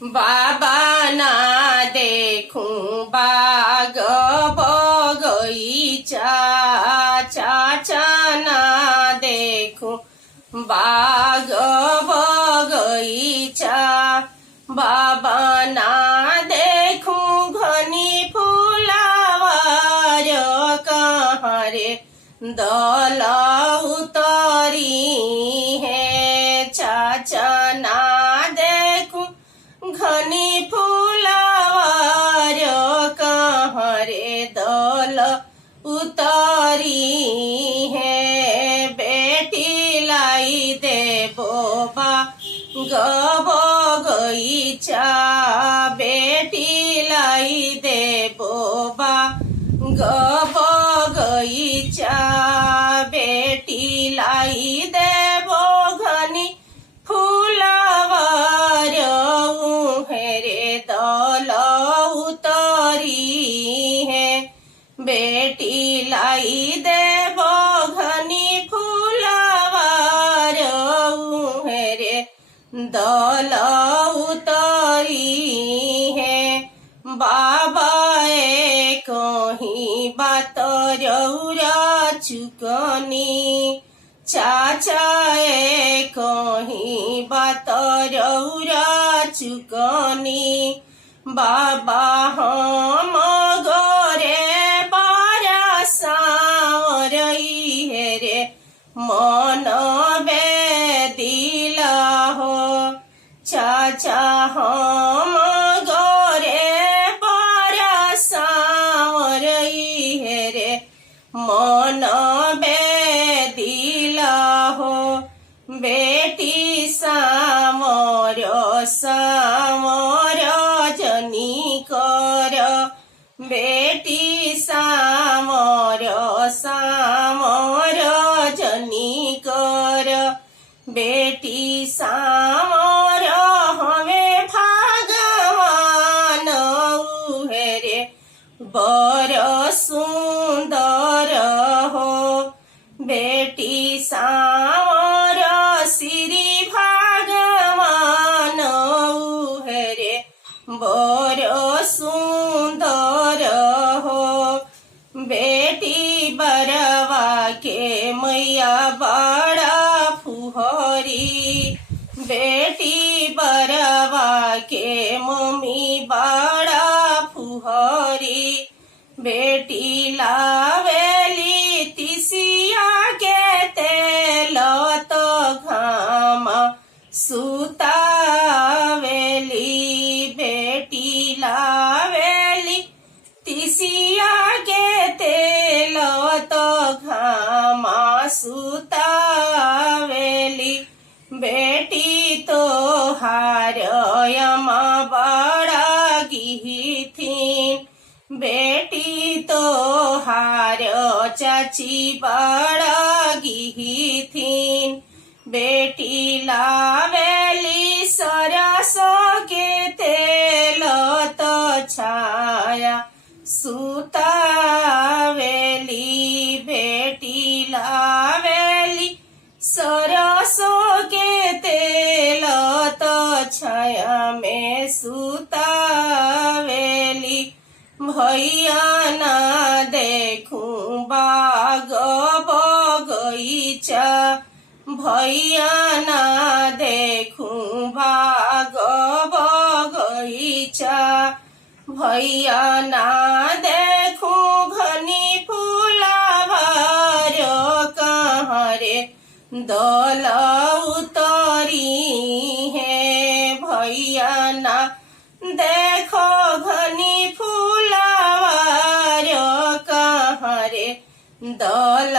बाबा ना देखूं बाग बगीचा, चाचा ना देखूं बाग बगीचा, बाबा ना देखूं घनी फुलावार, कहाँ रे दल उतरी है, चाचा ना देखूं घनी फुलावार, कहाँ रे दल उतरी है, बेटी लाई दे बोबा बगीचा, बेटी लाई दे बोबा बगीचा, बेटी लाई दे घनी फुलावार, हेरे दल उतरी है, बेटी लाई दे घनी फुलावार, हेरे दल उतरी है, बाबा कहीं बात रौरा चुकनी, चाचा कहीं बात रौरा चुकनी, बाबा हम गोरे बारा सावरई है रे मन बेदिला हो, चाचा हम गोरे बारा सावरई है रे मन बेदिला हो, बेटी सामर सामर जनी कर, बेटी सामर सामर जनी कर, बेटी सामर हमें भगवान उहेरे बर सुंदर हो, बेटी सामर श्री भगवान उहेरे बर सुंदर हो, बेटी बरवा के मैया बड़ा फुहरी, बेटी बरवा के मम्मी बड़ा फुहरी, बेटी लावेली तिसिया के तेल तो घाम सुतावेली, बेटी लावेली तिसिया के तेल तो घाम सुतावेली, बेटी तो हारयमा बड़ा गिहिथिन, बेटी तो हार चाची बड़ा गिहिथिन, बेटी लावेली सरसों के तेल तो छाया सुतावेली, बेटी लावेली सरसों के तेल तो छाया में सुतावेली, भैया ना देखूं बाग बगीचा, भैया ना देखूं बाग बगीचा, भैया ना देखूं घनी फुलावार, कहाँ रे दल उतरी है, भैया ना देखो घनी फुलावार, कहाँ रे दल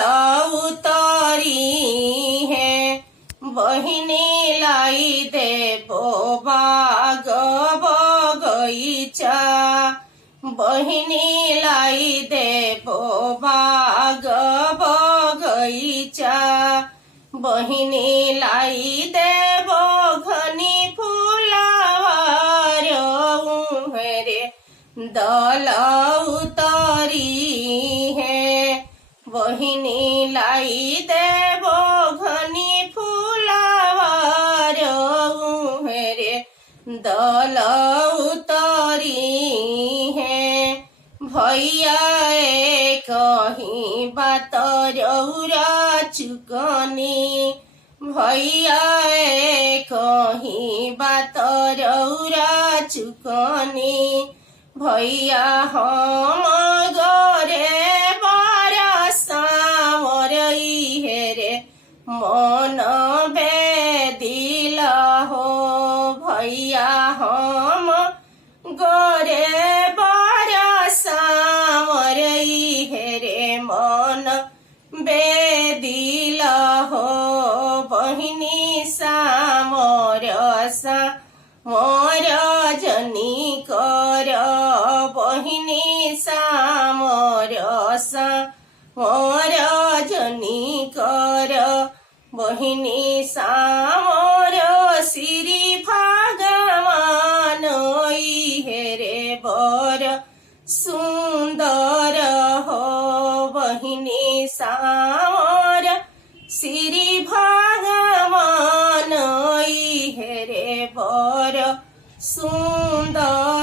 उतरी है, बहिनी लाई दे बाग बगीचा, बहिनी लाई दे बाग बगीचा, बहिनी लाई दे घनी फुलावार, हेरे दल उतरी है, बहिनी लाई दे घनी फुलावार, हेरे दल उतरी है भैया कहीं बात रौरा चुकनी भैया कहीं बात रौरा चुकनी भैया हम गरे बरसावर हेरे मन बेदिल हो भैया हम गरे बरसावर हेरे मन बेदिल हो बहिनी सामर सा मोर जनी कर बहिनी सामर सा मोर जनी कर बहिनी सामर श्री भगवान हेरे बर सुंदर हो बहिनी सामर श्री भगवान हेरे बर सुंदर